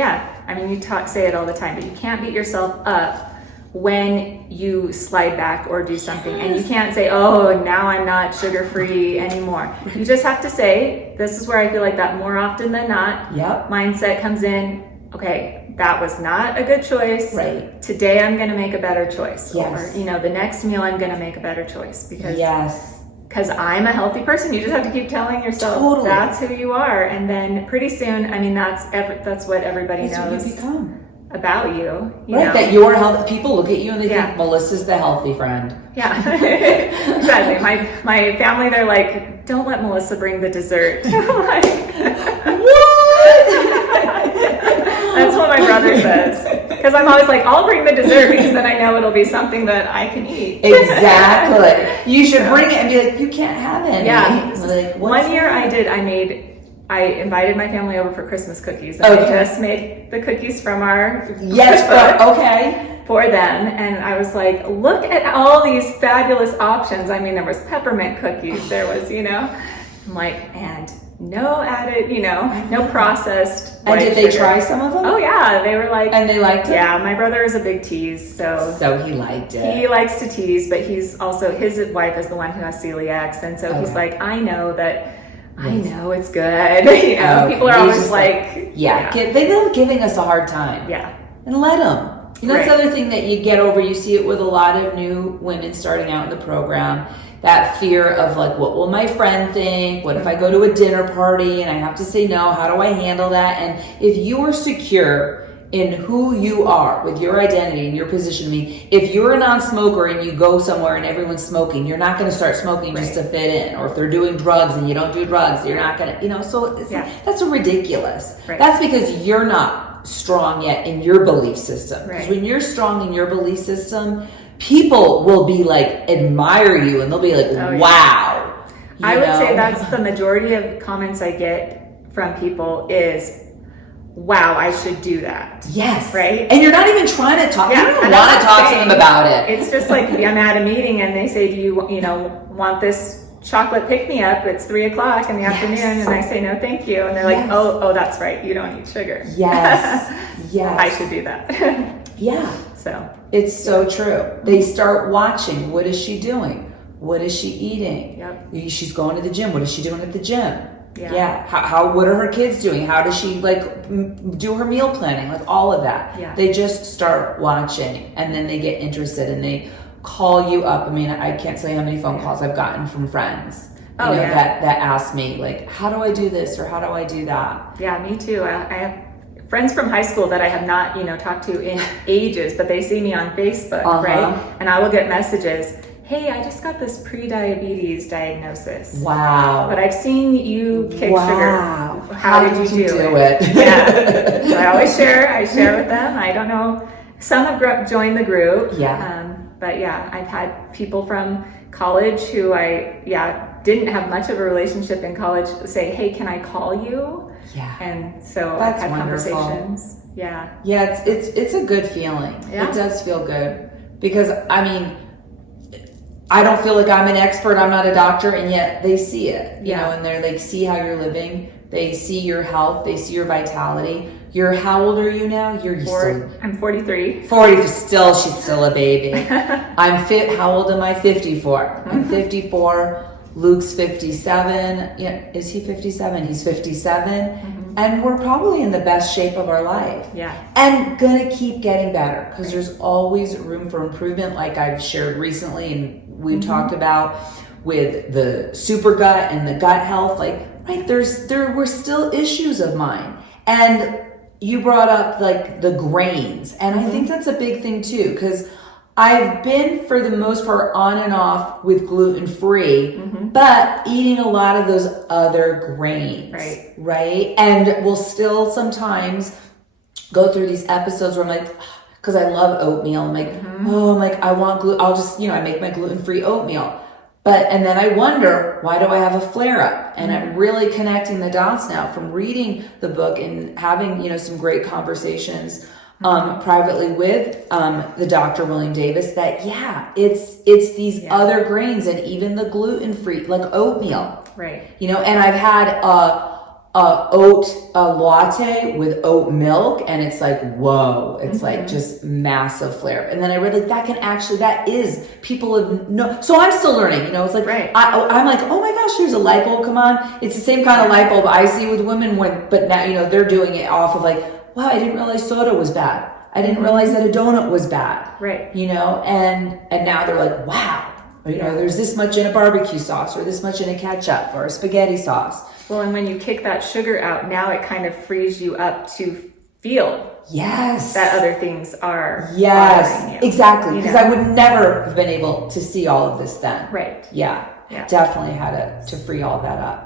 I mean, you say it all the time, but you can't beat yourself up when you slide back or do something. And you can't say, oh, now I'm not sugar-free anymore. You just have to say, this is where I feel like that more often than not, mindset comes in, okay, that was not a good choice. Right. Today I'm going to make a better choice. Yes. Or, you know, the next meal I'm going to make a better choice because because I'm a healthy person. You just have to keep telling yourself that's who you are, and then pretty soon, I mean, that's what everybody knows what you become. About you. You right, know? that you're healthy. People look at you and they think Melissa's the healthy friend. Yeah, exactly. My family, they're like, don't let Melissa bring the dessert. I'm like, what? That's what my brother says. Because I'm always like, I'll bring the dessert because then I know it'll be something that I can eat. Exactly. You should bring it and be like, you can't have any. Yeah. Like, one year I invited my family over for Christmas cookies. And I just made the cookies from our cookbook. Okay. for them. And I was like, look at all these fabulous options. I mean, there was peppermint cookies, there was, I'm like, and no added, no processed. And did they try some of them? Oh yeah, they were like, and they liked it. Yeah, my brother is a big tease, so he liked it. He likes to tease, but he's also, his wife is the one who has celiacs, and so he's like, I know it's good. People are always like, they love giving us a hard time. Yeah, and let them. That's the other thing that you get over. You see it with a lot of new women starting out in the program. That fear of like, what will my friend think? What if I go to a dinner party and I have to say no? How do I handle that? And if you are secure in who you are with your identity and your position, if you're a non-smoker and you go somewhere and everyone's smoking, you're not going to start smoking just to fit in. Or if they're doing drugs and you don't do drugs, you're not going to, so that's ridiculous. Right. That's because you're not strong yet in your belief system. Because Right. when you're strong in your belief system, people will be like, admire you, and they'll be like, wow. I would say that's the majority of comments I get from people is, wow, I should do that. Yes. Right? And you're not even trying to talk. Yeah, You don't want to talk to them about it. It's just like, I'm at a meeting and they say, do you want this chocolate pick-me-up? It's 3:00 in the afternoon. And I say, no, thank you. And they're like, oh, that's right. You don't eat sugar. Yes. Yes. I should do that. Yeah. So it's so true. They start watching. What is she doing? What is she eating? Yep. She's going to the gym. What is she doing at the gym? Yeah. How what are her kids doing? How does she do her meal planning? Like all of that. Yeah. They just start watching, and then they get interested and they call you up. I mean, I can't tell you how many phone calls I've gotten from friends. That ask me like, how do I do this or how do I do that? Yeah, me too. I have friends from high school that I have not, talked to in ages, but they see me on Facebook, right? And I will get messages. Hey, I just got this pre-diabetes diagnosis. Wow. But I've seen you kick sugar. How did you do it? Yeah. So I always share. I share with them. I don't know. Some have joined the group. Yeah. But yeah, I've had people from college who didn't have much of a relationship in college say, hey, can I call you? Yeah. And so That's I've had wonderful. conversations. Yeah. Yeah, it's a good feeling. Yeah. It does feel good. Because I don't feel like I'm an expert, I'm not a doctor, and yet they see it, and they're like, see how you're living, they see your health, they see your vitality. How old are you now? I'm 43. 40, she's still a baby. I'm fit, how old am I? 54. I'm 54, Luke's 57. Yeah, is he 57? He's 57. And we're probably in the best shape of our life. Yeah. And gonna keep getting better because there's always room for improvement, like I've shared recently and we've talked about with the super gut and the gut health. There were still issues of mine. And you brought up like the grains. And I think that's a big thing too, because I've been for the most part on and off with gluten-free, but eating a lot of those other grains, right? And we'll still sometimes go through these episodes where I'm like, because I love oatmeal, I'm like, I want gluten, I'll just, I make my gluten-free oatmeal. And then I wonder, why do I have a flare-up? And I'm really connecting the dots now from reading the book and having, some great conversations privately with the Dr. William Davis that, it's these other grains and even the gluten-free, like oatmeal. Right. And I've had a oat latte with oat milk, and it's like, whoa, it's like just massive flare. And then I read that is, people have no, so I'm still learning, it's like, I'm like, oh my gosh, there's a light bulb, come on. It's the same kind of light bulb I see with women but now, they're doing it off of like, wow, I didn't realize soda was bad. I didn't realize that a donut was bad. Right. And now they're like, wow, there's this much in a barbecue sauce or this much in a ketchup or a spaghetti sauce. Well, and when you kick that sugar out, now it kind of frees you up to feel that other things are bothering you. Exactly. Because I would never have been able to see all of this then. Right. Yeah. Definitely had to free all that up.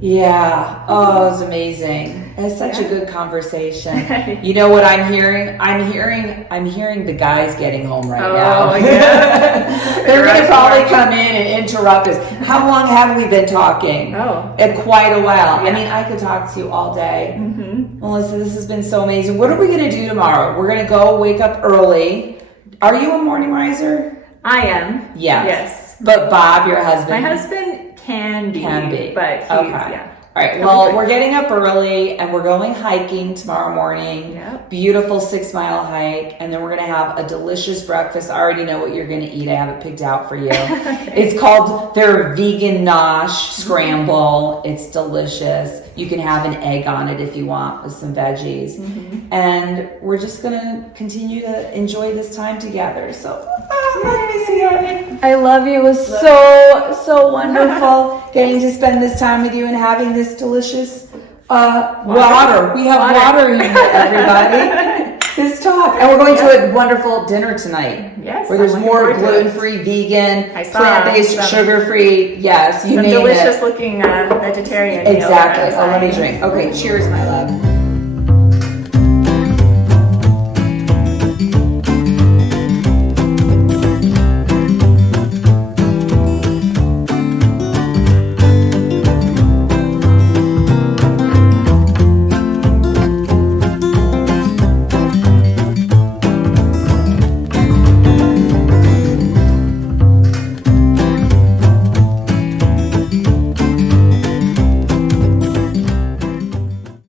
Yeah. Oh, it was amazing. It's such a good conversation. You know what I'm hearing? I'm hearing the guys getting home right now. Yeah. They're going to probably come in and interrupt us. How long have we been talking? Quite a while. Yeah. I could talk to you all day. Melissa, this has been so amazing. What are we going to do tomorrow? We're going to go wake up early. Are you a morning riser? I am. Yes. Yes. But Bob, your husband? My husband can be. But he's, yeah. All right, well, we're getting up early and we're going hiking tomorrow morning. Yep. Beautiful 6-mile hike. And then we're going to have a delicious breakfast. I already know what you're going to eat. I have it picked out for you. Okay. It's called their vegan nosh scramble. It's delicious. You can have an egg on it if you want with some veggies. And we're just going to continue to enjoy this time together. So, I love you. It was so wonderful getting to spend this time with you and having this delicious water. We have water here, everybody. This talk. And we're going to a wonderful dinner tonight. Yes. Where there's more gluten-free, vegan, plant-based, sugar-free. Yes, you some name it. delicious looking vegetarian meal. Exactly. Oh, let me drink. Okay, cheers, my love.